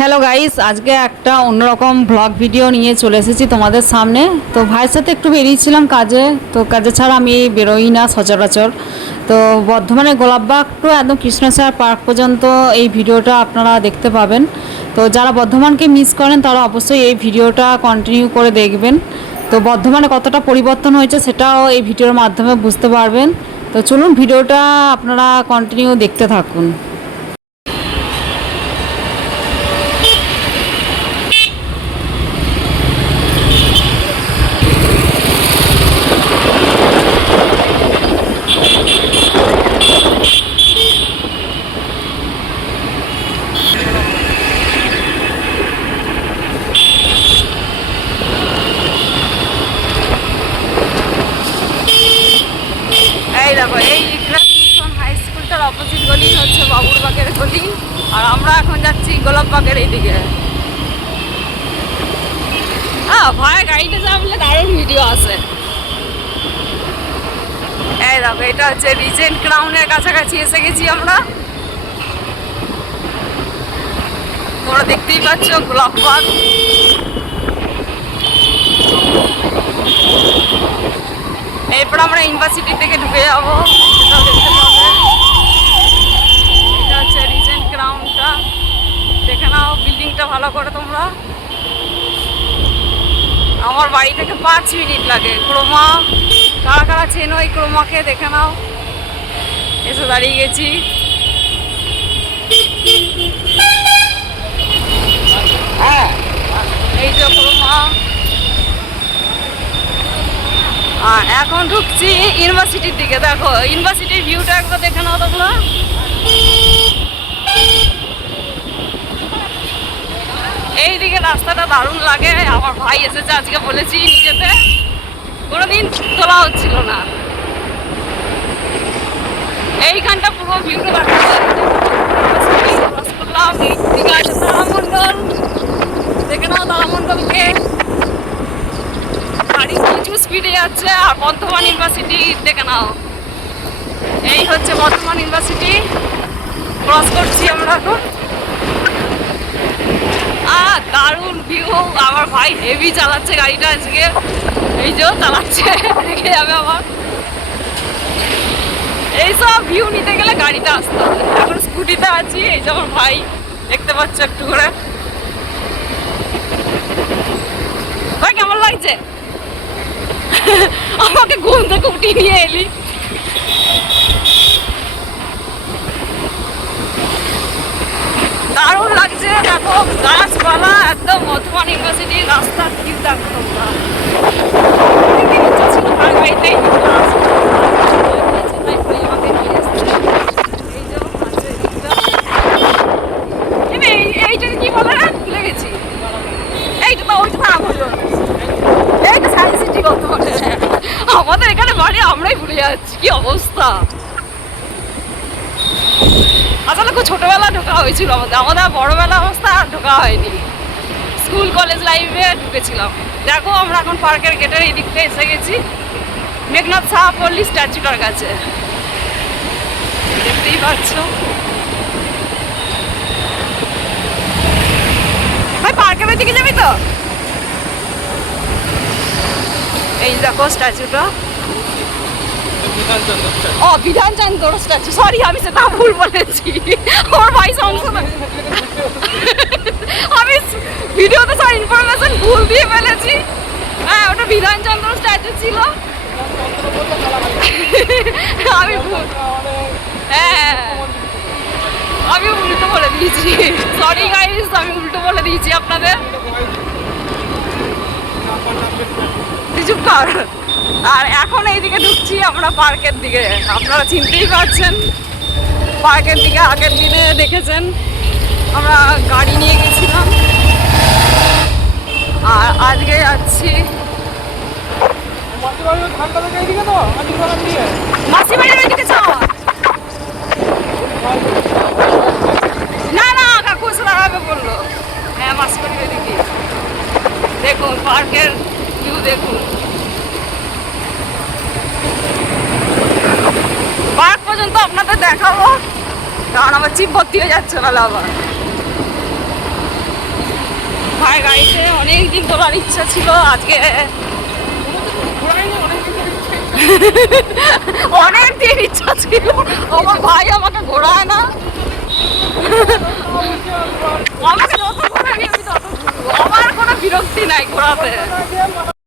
Hello guys, আজকে একটা অন্যরকম ব্লগ ভিডিও নিয়ে চলে এসেছি তোমাদের সামনে। তো ভাইয়ের সাথে একটু বেরিয়েছিলাম কাজে, তো কাজে ছাড়া আমি বেরোই না সচরাচর। তো বর্ধমানে গোলাপবাগ টু একদম কৃষ্ণসার পার্ক পর্যন্ত এই ভিডিওটা আপনারা দেখতে পাবেন। তো যারা বর্ধমানকে মিস করেন তারা অবশ্যই এই ভিডিওটা কন্টিনিউ করে দেখবেন। তো বর্ধমানে কতটা পরিবর্তন হয়েছে সেটাও এই ভিডিওর মাধ্যমে বুঝতে পারবেন। তো চলুন ভিডিওটা আপনারা কন্টিনিউ দেখতে থাকুন। এই দেখো, এই ইকরাস মিশন হাই স্কুলটার অপোজিট গলি হচ্ছে বাবুরবাগের গলি, আর আমরা এখন যাচ্ছি গোলাপবাগের এইদিকে। ভাই গাড়িটা চাপলে দারুণ ভিডিও আছে। এই দেখো, এটা হচ্ছে রিজেন্ট ক্রাউনের কাছাকাছি এসে গেছি আমরা। তোমরা দেখতেই পাচ্ছ গোলাপবাগ। এরপর আমরা ইউনিভার্সিটি থেকে ঢুকে যাবো, সেটাও দেখতে পাবে। এটা হচ্ছে রিজেন্ট গ্রাউন্ডটা, দেখে নাও বিল্ডিংটা ভালো করে তোমরা। আমার বাড়ি থেকে 5 মিনিট লাগে। ক্রোমা, কারা কারা চেনো এই ক্রোমাকে দেখে নাও। এসে দাঁড়িয়ে গেছি। এই যে ক্রোমা। আর এখন ঢুকছি ইউনিভার্সিটির দিকে। দেখো ইউনিভার্সিটির ভিউটা একবার দেখে নাও তোমরা। এইদিকে রাস্তাটা দারুণ লাগে। আমার ভাই এসেছে আজকে, বলেছি নিজেতে, কোনোদিন তোলা হচ্ছিল না। এইখানটা পুরো ভিউটা দেখা যায়। এইদিকে আছে তারামণ্ডল, দেখে নাও তারামণ্ডলকে। গাড়ি প্রচুর স্পিডে যাচ্ছে। আর বর্ধমান ইউনিভার্সিটি দেখে নাও। এই হচ্ছে বর্ধমান ইউনিভার্সিটি, ক্রস করছি আমরা এখন। দারুণ ভিউ। আমার ভাই হেভি চালাচ্ছে গাড়িটা আজকে, এই যে চালাচ্ছে, দেখে যাবে আমার। এইসব ভিউ নিতে গেলে গাড়িটা আসতে হবে। এখন স্কুটিতে আছি, এই যে আমার ভাই, দেখতে পাচ্ছ একটু করে। ভাই কেমন লাগছে? আমাকে ঘুম থেকে উঠিয়ে নিয়ে এলি। দারুণ লাগছে। দেখো গাছপালা, একদম বর্ধমান ইউনিভার্সিটির রাস্তার ভিউ দেখো তোমরা। ইচ্ছা ছিল আমার গাড়িতেই এইটাকে কি বলে ভুলে গেছি। এইটা তো ওইটা না বললো, এইটা সায়েন্স সিটি বর্ধমানে। আমাদের এখানে বাড়ি, আমরাই ভুলে যাচ্ছি কি অবস্থা। আসলে খুব ছোটবেলা ঢোকা হয়েছিল আমাদের বড়বেলা অবস্থা আর ঢোকা হয়নি। স্কুল কলেজ লাইফে ঢুকেছিলাম। দেখো আমরা এখন পার্কের গেটের এই দিকটা এসে গেছি, মেঘনাথ সাহা পল্লী স্ট্যাচুটার কাছে, দেখতেই পাচ্ছ। ভাই পার্কের দিকে যাবি তো? এই দেখো স্ট্যাচুটা। ও বিধানচন্দ্র স্ট্যাচু, সরি আমি সেটা ভুল বলেছি। আমার ভাই সংশোধন, আমি ভিডিওতে সব ইনফরমেশন ভুল দিয়ে ফেলেছি। হ্যাঁ ওটা বিধানচন্দ্র স্ট্যাচু ছিল। আমি ভুল, হ্যাঁ আমি উল্টো বলে দিয়েছি। সরি গাইস, আমি উল্টো বলে দিয়েছি আপনাদের। চুপ কর। আর এখন এইদিকে ঢুকছি আমরা পার্কের দিকে। আপনারা চিনতেই পারছেন পার্কের দিকে। আগের দিনে দেখেছেন আমরা গাড়ি নিয়ে গেছিলাম, আর আজকে যাচ্ছি মাসিবাড়ির ওইদিকে। যাওয়া না না, কাকু এসে দাঁড়াবে বললো। হ্যাঁ মাসিবাড়ির ওইদিকে। দেখুন পার্কের ভিউ দেখুন। পার্ক পর্যন্ত আপনাদের দেখাবো, কারণ আমার চিপ ভর্তি হয়ে যাচ্ছে নাহলে আবার। বাড়িতে অনেক দিন তোলার ইচ্ছা ছিল, আজকে অনেক দিন ইচ্ছা ছিল। আমার ভাই আমাকে ঘোরায় না, আমাকে যত ঘোরাবি আমি তত ঘুরবো। আমার কোনো বিরক্তি নাই ঘোরাতে।